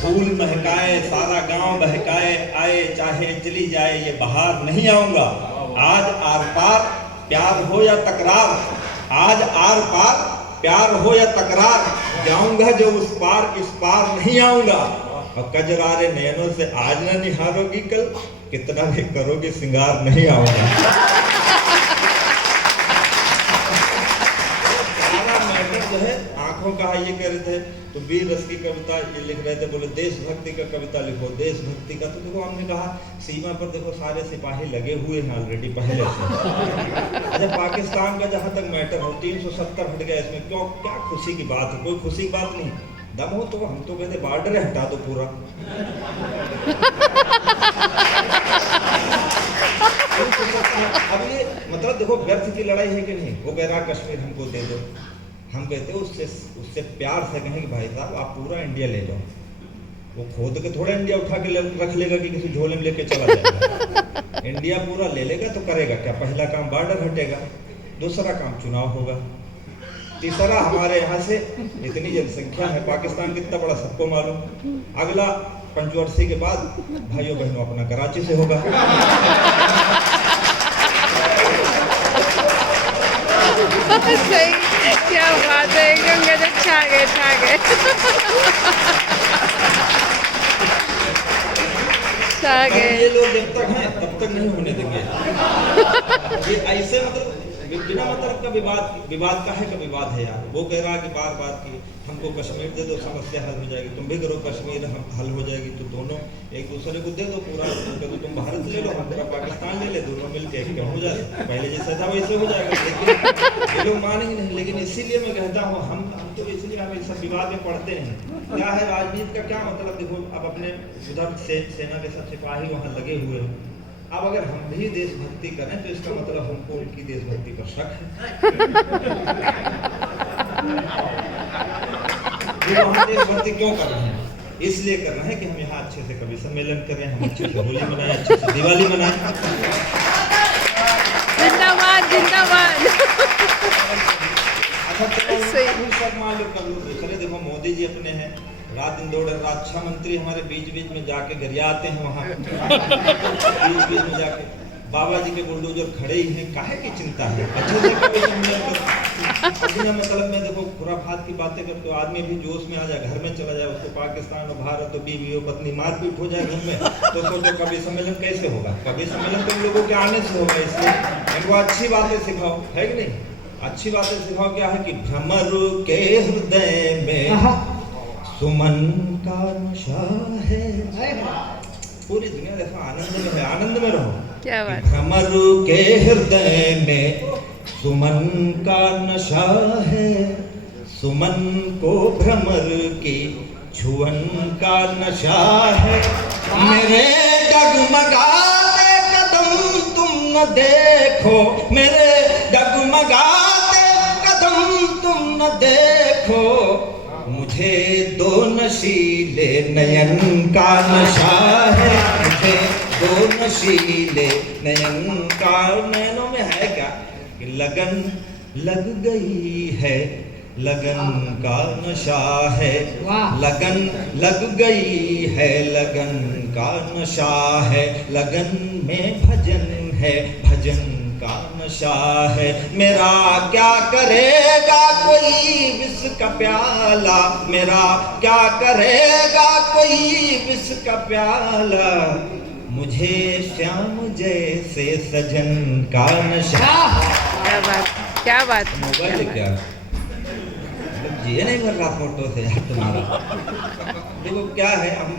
फूल महकाए सारा गांव बहकाए, आए चाहे चली जाए ये बहार नहीं आऊंगा। आज आर पार प्यार हो या तकरार, आज आर पार प्यार हो या तकरार, जाऊंगा जो उस पार इस पार नहीं आऊंगा। और कजरारे नैनों से आज न निहारोगी कल, कितना भी करोगे सिंगार नहीं आऊंगा। सारा मैटर जो है आंखों का ये कह रहे थे, तो वीर रस की कविता ये लिख रहे थे, बोले देशभक्ति का कविता लिखो, देशभक्ति का। तो देखो हमने कहा सीमा पर देखो सारे सिपाही लगे हुए हैं ऑलरेडी पहले से। अच्छा पाकिस्तान का जहां तक मैटर हो 370 हट गया इसमें, क्यों क्या खुशी की बात है? कोई खुशी की बात नहीं। दम हो तो हम तो कहते बॉर्डर हटा दो पूरा। अब ये मतलब देखो व्यर्थ की लड़ाई है कि नहीं? वो कह रहा कश्मीर हमको दे दो, हम कहते उससे प्यार से कहें कि भाई साहब आप पूरा इंडिया ले लो। वो खोद के थोड़ा इंडिया उठा के रख लेगा कि किसी झोले में लेके चला जाएगा। इंडिया पूरा ले लेगा तो करेगा क्या? पहला काम बॉर्डर हटेगा, दूसरा काम चुनाव होगा, तीसरा हमारे यहाँ से इतनी जनसंख्या है, पाकिस्तान कितना बड़ा सबको मालूम, अगला पंचवर्षी के बाद भाइयों बहनों अपना कराची से होगा। सही, क्या बात है, एकदम गजब, छा गए छा गए छा गए। ये लोग जब तक हैं तब तक नहीं होने देंगे। ये ऐसे मतलब बिना मतलब का विवाद का है का विवाद है यार। वो कह रहा है कि बार बार की हमको कश्मीर दे दो समस्या हल हो जाएगी, तुम भी करो कश्मीर हम हल हो जाएगी, तो दोनों एक दूसरे को दे दो पूरा। तो तुम भारत ले लो हम पूरा पाकिस्तान ले ले, दोनों मिलके क्या हो जाए, पहले जैसा था वैसे हो जाएगा। लेकिन ये लोग मानेंगे नहीं। लेकिन इसीलिए मैं कहता हूँ हम तो इसलिए हम इस सब विवाद में पढ़ते हैं। क्या है राजनीति का क्या मतलब? देखो अब अपने उधर सेना के सब सिपाही वहाँ लगे हुए हैं। अब अगर हम भी देशभक्ति करें तो इसका मतलब हमको उनकी देशभक्ति पर शक है। वहाँ देशभक्ति क्यों कर रहे हैं? इसलिए कर रहे हैं कि हम यहाँ अच्छे से कवि सम्मेलन करें, हम अच्छे से होली मनाएं, अच्छे से दिवाली मनाएं। जिंदाबाद जिंदाबाद। अच्छा मान लो कर लो दूसरे, देखो मोदी जी अपने हैं, रात दिन दौड़ रक्षा मंत्री हमारे बीच बीच में जाके गरियाते हैं वहाँ बीच बीच में जाके। बाबा जी के बुलडोजर खड़े ही हैं, काहे की चिंता है? अच्छे से कभी सम्मेलन करो। मतलब मैं देखो खुराफात की बातें करते हो, आदमी भी जोश में आ जाए, घर में चला जाए, उसको पाकिस्तान और भारत और बीवी और पत्नी मारपीट हो जाए घर में, तो सोचो कभी सम्मेलन कैसे होगा? कभी सम्मेलन तो लोगों के आने से होगा। इसलिए इनको अच्छी बातें सिखाओ, है कि नहीं? अच्छी बातें सिखाओ। क्या है कि भ्रमर के हृदय में सुमन का नशा है। पूरी दुनिया देखो आनंद में है, आनंद में रहो। क्या बात। भ्रमर के हृदय में सुमन का नशा है, सुमन को भ्रमर की छुअन का नशा है। मेरे डगमगाते कदम तुम न देखो, मेरे डगमगाते कदम तुम न देखो, मुझे दो नशीले नयन का नशा है, मुझे दो नशीले नयन का। नयनों में है क्या कि लगन लग गई है, लगन का नशा है, लगन लग गई है, लगन का नशा है, लगन में भजन है, भजन का नशा है। मेरा क्या करेगा कोई विष का प्याला, मेरा क्या करेगा कोई विष का प्याला, मुझे श्याम जैसे सजन का नशा। क्या बात, क्या बात। मोबाइल क्या ये नहीं भर रहा फोटो से यार तुम्हारा। देखो क्या है, हम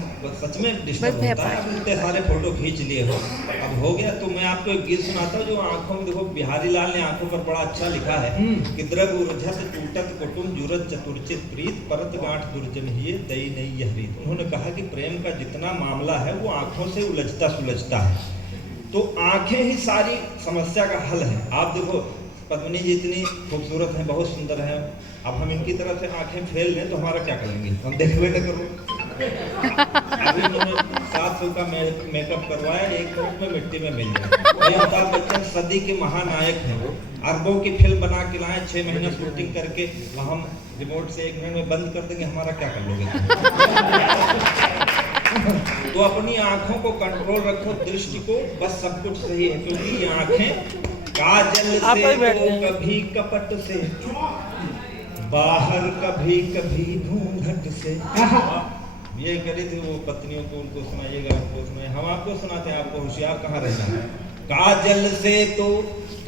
सच में डिस्टर्ब होता है। अब इतने सारे फोटो खींच लिए हो, अब हो गया। तो मैं आपको एक गीत सुनाता हूँ जो आंखों में, देखो बिहारी लाल ने आंखों पर बड़ा अच्छा लिखा है कि द्रग उर्झत टूटत कुटुम जुरत चतुर्चित प्रीत परत गांठ दुर्जन ही दई नहीं यह रीत। उन्होंने कहा कि प्रेम का जितना मामला है वो आंखों से उलझता सुलझता है, तो आंखें ही सारी समस्या का हल है। आप देखो पद्मिनी जी इतनी खूबसूरत हैं, बहुत सुंदर हैं, अब हम इनकी तरफ से आंखें फेल लें तो हमारा क्या करेंगे? हम देखबे तो करो। अभी उन्होंने 700 का मेकअप करवाया, 1 मिनट में मिट्टी में मिल जाए। अमिताभ बच्चन सदी के महानायक हैं, वो अरबों की फिल्म बना के लाए, 6 महीना शूटिंग करके हम रिमोट से 1 मिनट में बंद कर देंगे, हमारा क्या कर लोगे? तो अपनी आंखों को कंट्रोल रखो, दृष्टि को, बस सब कुछ सही है। क्योंकि ये आंखें काजल से तो कभी कपट से, बाहर कभी कभी घूंघट से। ये करी थी वो पत्नियों को, उनको सुनाइएगा, उनको सुनाइए। हम आपको सुनाते हैं, आपको होशियार कहाँ रहना है। काजल से तो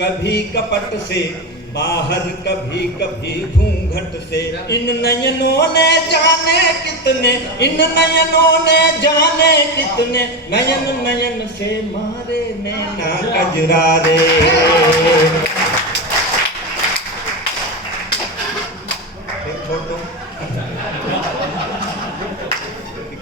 कभी कपट से, बाहर कभी कभी घूंघट से, इन नयनों ने जाने कितने, इन नयनों ने जाने कितने, नयन नयन से मारे नैना कजरारे।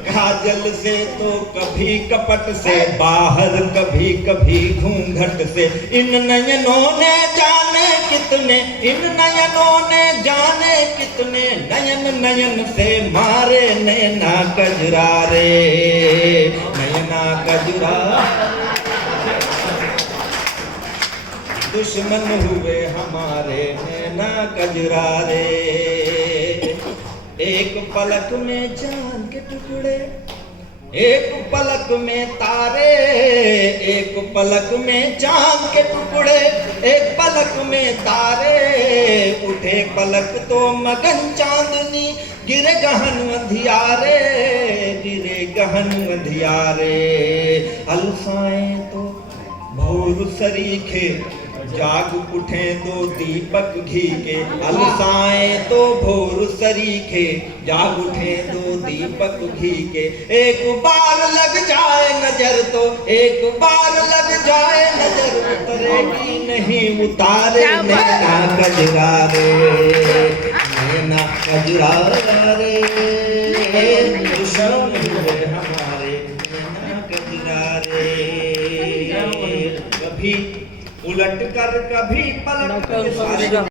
काजल से तो कभी कपट से, बाहर कभी कभी घूंघट से, इन नयनों ने जाने कितने, इन नयनों ने जाने कितने, नयन नयन से मारे नैना कजरारे, नैना कजरा। दुश्मन हुए हमारे नैना कजरारे। एक पलक में जान के टुकड़े, एक पलक में तारे, एक पलक में चांद के टुकड़े, एक पलक में तारे, उठे पलक तो मगन चांदनी, गिरे गहन अंधियारे, गिरे गहन अंधियारे। अलसाएं तो भोर सरीखे, जाग उठे दो दीपक घी के, अलसाएं तो भोर सरीखे, जाग उठे दो दीपक घी के। एक बार लग जाए नजर तो, एक बार लग जाए नजर, उतरेगी नहीं उतारे नैना कजरारे, नैना कजरारे। दुश्मन हुए हमारे नैना कजरारे। कभी उलट कर कभी पलट कर